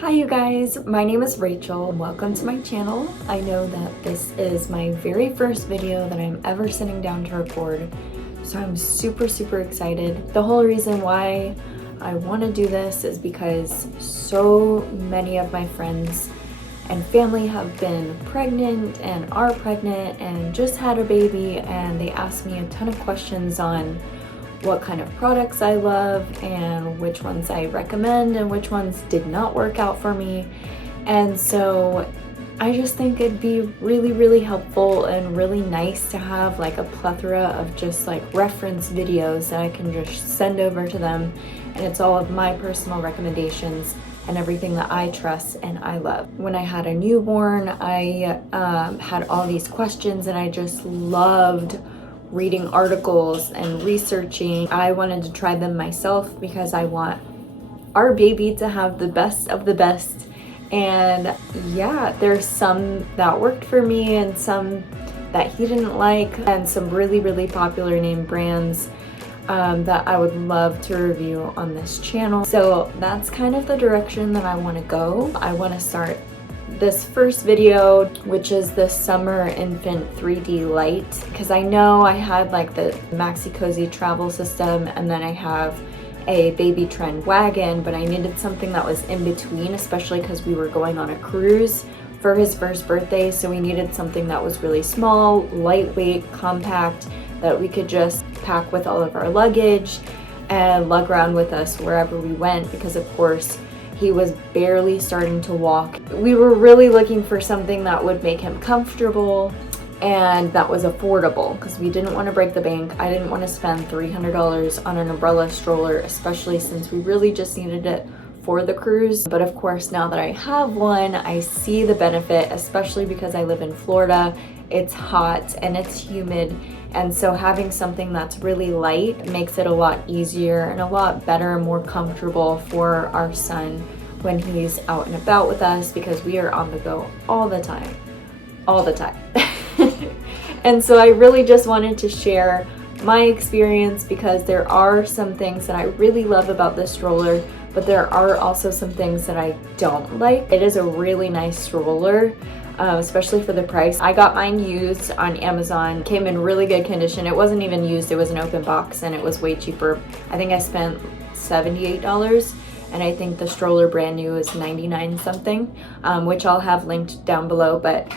Hi you guys, my name is Rachel. Welcome to my channel. I know that this is my very first video that I'm ever sitting down to record, so I'm super excited. The whole reason why I want to do this is because so many of my friends and family have been pregnant and are pregnant and just had a baby, and they ask me a ton of questions on what kind of products I love and which ones I recommend and which ones did not work out for me. And so I just think it'd be really helpful and really nice to have like a plethora of just like reference videos that I can just send over to them, and it's all of my personal recommendations and everything that I trust and I love. When I had a newborn, I had all these questions and I just loved reading articles and researching. I wanted to try them myself because I want our baby to have the best of the best. And yeah, there's some that worked for me and some that he didn't like, and some really popular name brands that I would love to review on this channel. So that's kind of the direction that I want to go. I want to start this first video, which is the Summer Infant 3D Lite, because I know I had like the Maxi Cozy travel system and then I have a Baby Trend wagon, but I needed something that was in between, especially because we were going on a cruise for his first birthday. So we needed something that was really small, lightweight, compact, that we could just pack with all of our luggage and lug around with us wherever we went, because of course he was barely starting to walk. We were really looking for something that would make him comfortable and that was affordable, because we didn't want to break the bank. I didn't want to spend $300 on an umbrella stroller, especially since we really just needed it for the cruise. But of course, now that I have one, I see the benefit, especially because I live in Florida. It's hot and it's humid, and so having something that's really light makes it a lot easier and a lot better, more comfortable for our son when he's out and about with us, because we are on the go all the time. And so I really just wanted to share my experience, because there are some things that I really love about this stroller, but there are also some things that I don't like. It is a really nice stroller, especially for the price. I got mine used on Amazon, came in really good condition. It wasn't even used, it was an open box, and it was way cheaper. I think I spent $78, and I think the stroller brand new is 99 something, which I'll have linked down below. But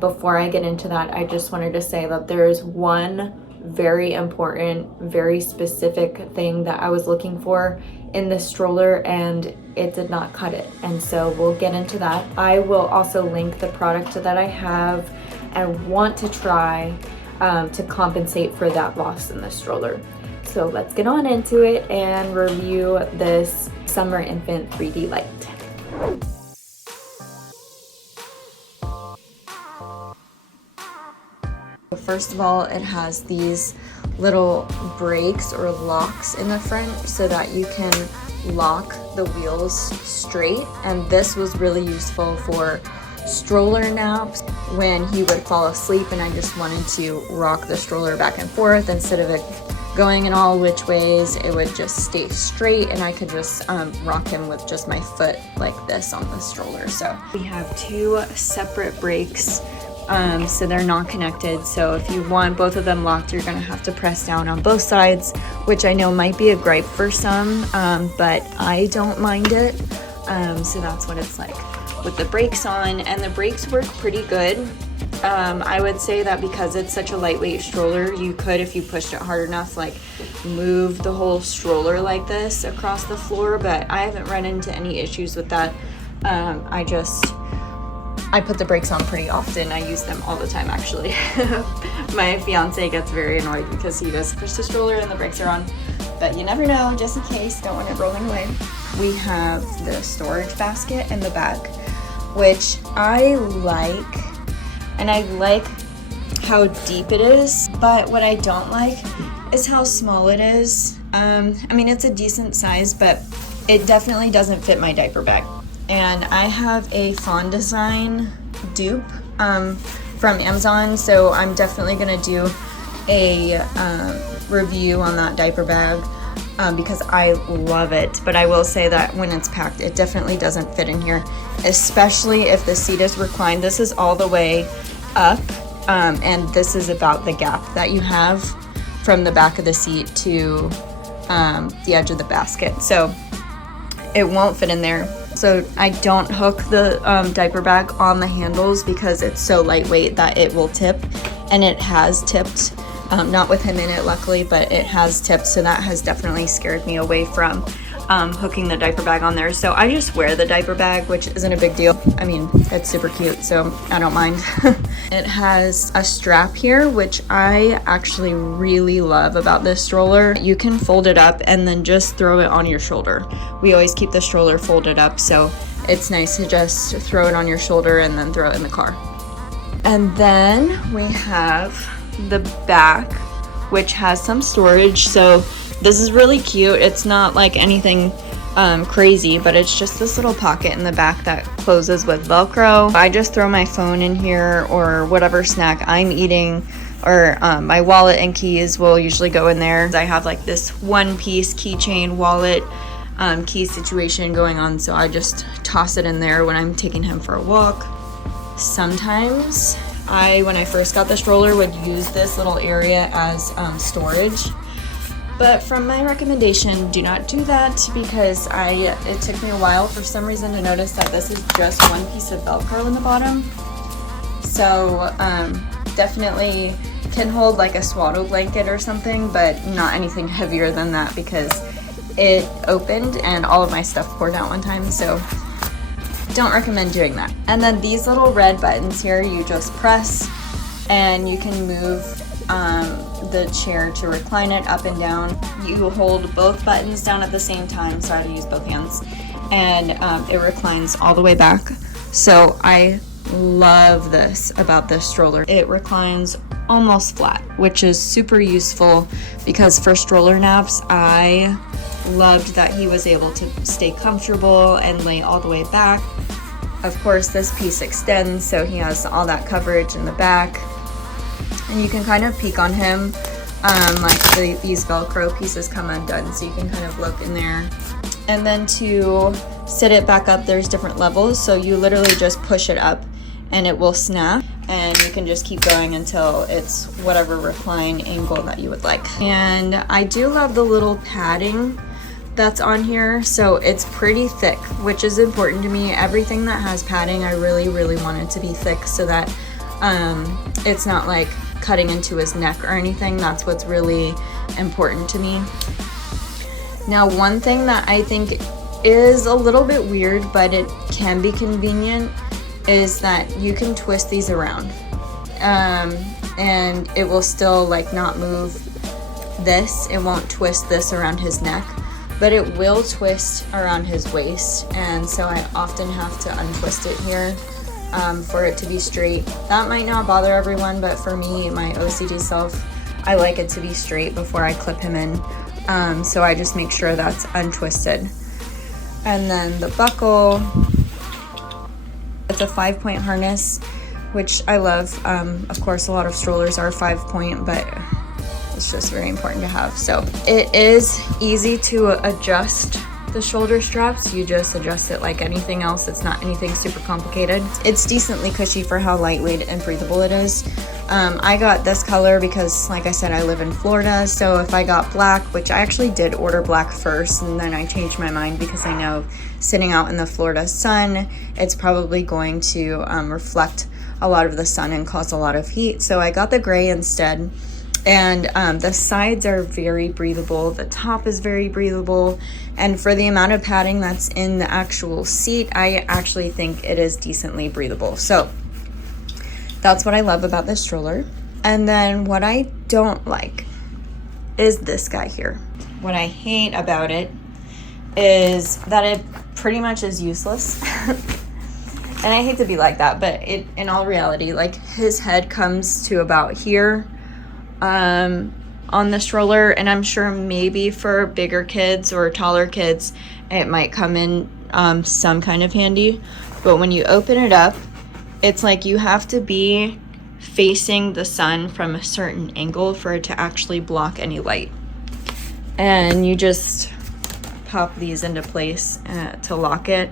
before I get into that, I just wanted to say that there is one very important, very specific thing that I was looking for in this stroller, and it did not cut it, and so we'll get into that. I will also link the product that I have and want to try to compensate for that loss in the stroller. So let's get on into it and review this Summer Infant 3D Lite. First of all, it has these little brakes or locks in the front so that you can lock the wheels straight, and this was really useful for stroller naps when he would fall asleep and I just wanted to rock the stroller back and forth. Instead of it going in all which ways, it would just stay straight and I could just rock him with just my foot like this on the stroller. So we have two separate brakes, so they're not connected. So if you want both of them locked, you're gonna have to press down on both sides, which I know might be a gripe for some, but I don't mind it. So that's what it's like with the brakes on, and the brakes work pretty good. I would say that because it's such a lightweight stroller, you could, if you pushed it hard enough, like move the whole stroller like this across the floor, but I haven't run into any issues with that. I put the brakes on pretty often. I use them all the time, actually. My fiance gets very annoyed because he does push the stroller and the brakes are on, but you never know, just in case, don't want it rolling away. We have the storage basket in the back, which I like, and I like how deep it is, but what I don't like is how small it is. I mean, it's a decent size, but it definitely doesn't fit my diaper bag. And I have a Fawn Design dupe from Amazon, so I'm definitely gonna do a review on that diaper bag. because I love it. But I will say that when it's packed, it definitely doesn't fit in here, especially if the seat is reclined. This is all the way up, and this is about the gap that you have from the back of the seat to the edge of the basket. So it won't fit in there. So I don't hook the diaper bag on the handles because it's so lightweight that it will tip, and it has tipped. Not with him in it, luckily, but it has tipped, so that has definitely scared me away from hooking the diaper bag on there. So I just wear the diaper bag, which isn't a big deal. I mean, it's super cute, so I don't mind. It has a strap here, which I actually really love about this stroller. You can fold it up and then just throw it on your shoulder. We always keep the stroller folded up, so it's nice to just throw it on your shoulder and then throw it in the car. And then we have the back, which has some storage. So this is really cute. It's not like anything crazy, but it's just this little pocket in the back that closes with Velcro. I just throw my phone in here or whatever snack I'm eating, or my wallet and keys will usually go in there. I have like this one-piece keychain wallet key situation going on, so I just toss it in there when I'm taking him for a walk. Sometimes when I first got the stroller, would use this little area as storage, but from my recommendation, do not do that, because it took me a while for some reason to notice that this is just one piece of Velcro in the bottom. So definitely can hold like a swaddle blanket or something, but not anything heavier than that, because it opened and all of my stuff poured out one time, so don't recommend doing that. And then these little red buttons here, you just press and you can move the chair to recline it up and down. You hold both buttons down at the same time, so I had to use both hands, and it reclines all the way back. So I love this about this stroller. It reclines almost flat, which is super useful, because for stroller naps, I loved that he was able to stay comfortable and lay all the way back. Of course, this piece extends, so he has all that coverage in the back, and you can kind of peek on him. These Velcro pieces come undone, so you can kind of look in there. And then to sit it back up, there's different levels, so you literally just push it up and it will snap, and you can just keep going until it's whatever recline angle that you would like. And I do love the little padding that's on here, so it's pretty thick, which is important to me. Everything that has padding, I really want it to be thick, so that it's not like cutting into his neck or anything. That's what's really important to me. Now, one thing that I think is a little bit weird, but it can be convenient, is that you can twist these around, and it will still like not move this. It won't twist this around his neck, but it will twist around his waist, and so I often have to untwist it here for it to be straight. That might not bother everyone, but for me, my OCD self, I like it to be straight before I clip him in, so I just make sure that's untwisted. And then the buckle, it's a 5-point harness, which I love. Of course, a lot of strollers are 5-point, but it's just very important to have. So it is easy to adjust the shoulder straps. You just adjust it like anything else. It's not anything super complicated. It's decently cushy for how lightweight and breathable it is. I got this color because, like I said, I live in Florida, so if I got black, which I actually did order black first, and then I changed my mind because I know sitting out in the Florida sun, it's probably going to reflect a lot of the sun and cause a lot of heat, so I got the gray instead. And the sides are very breathable, the top is very breathable, and for the amount of padding that's in the actual seat, I actually think it is decently breathable. So that's what I love about this stroller. And then what I don't like is this guy here. What I hate about it is that it pretty much is useless. And I hate to be like that, but in all reality, like, his head comes to about here on the stroller, and I'm sure maybe for bigger kids or taller kids it might come in some kind of handy, but when you open it up, it's like you have to be facing the sun from a certain angle for it to actually block any light. and you just pop these into place to lock it.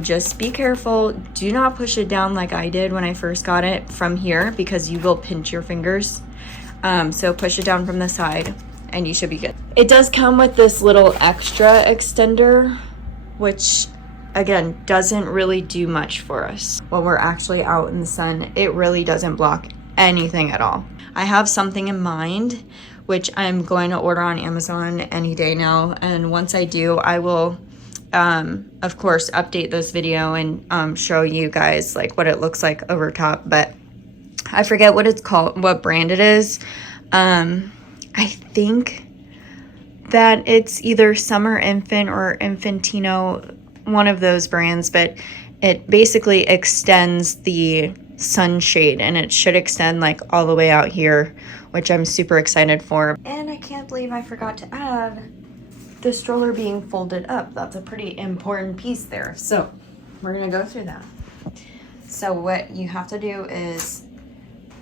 Just be careful. Do not push it down like I did when I first got it from here, because you will pinch your fingers. So push it down from the side and you should be good. It does come with this little extra extender, which again doesn't really do much for us when we're actually out in the sun. It really doesn't block anything at all. I have something in mind, which I'm going to order on Amazon any day now, and once I do, I will of course update this video and show you guys like what it looks like over top. But I forget what it's called, what brand it is. I think that it's either Summer Infant or Infantino, one of those brands, but it basically extends the sunshade, and it should extend like all the way out here, which I'm super excited for. And I can't believe I forgot to add the stroller being folded up. That's a pretty important piece there. So we're gonna go through that. So what you have to do is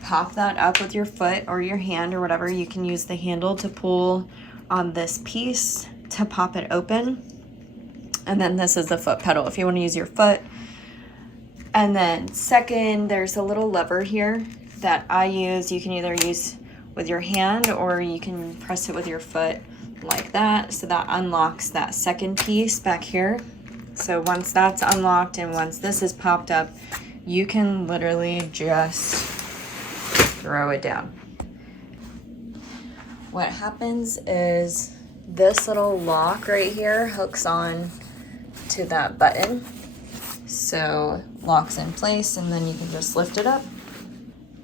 pop that up with your foot or your hand or whatever. You can use the handle to pull on this piece to pop it open. And then this is the foot pedal if you want to use your foot. And then second, there's a little lever here that I use. You can either use with your hand or you can press it with your foot like that. So that unlocks that second piece back here. So once that's unlocked and once this is popped up, you can literally just throw it down. What happens is this little lock right here hooks on to that button. So locks in place, and then you can just lift it up.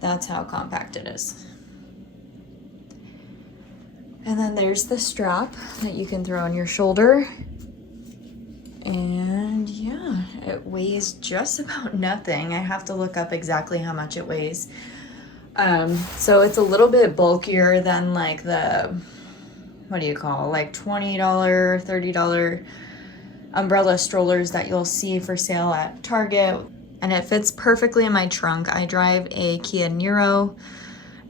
That's how compact it is. And then there's the strap that you can throw on your shoulder. And yeah, it weighs just about nothing. I have to look up exactly how much it weighs. So it's a little bit bulkier than like the, what do you call, like $20, $30 umbrella strollers that you'll see for sale at Target. And it fits perfectly in my trunk. I drive a Kia Niro,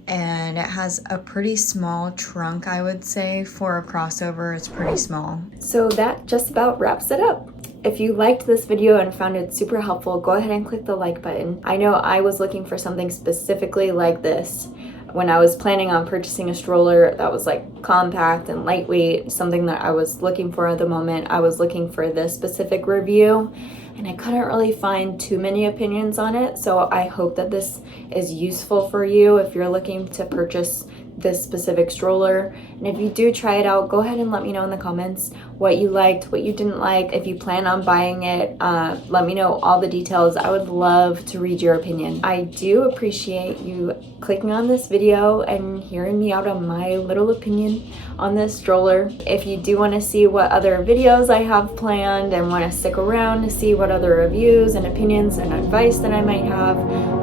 and it has a pretty small trunk, I would say. For a crossover, it's pretty small. So that just about wraps it up. If you liked this video and found it super helpful, go ahead and click the like button. I know I was looking for something specifically like this when I was planning on purchasing a stroller that was like compact and lightweight, something that I was looking for at the moment. I was looking for this specific review, and I couldn't really find too many opinions on it. So I hope that this is useful for you if you're looking to purchase this specific stroller. And if you do try it out, go ahead and let me know in the comments what you liked, what you didn't like. If you plan on buying it, let me know all the details. I would love to read your opinion. I do appreciate you clicking on this video and hearing me out on my little opinion on this stroller. If you do want to see what other videos I have planned and want to stick around to see what other reviews and opinions and advice that I might have,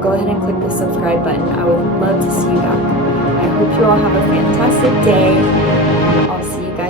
go ahead and click the subscribe button. I would love to see you back. I hope you all have a fantastic day. I'll see you guys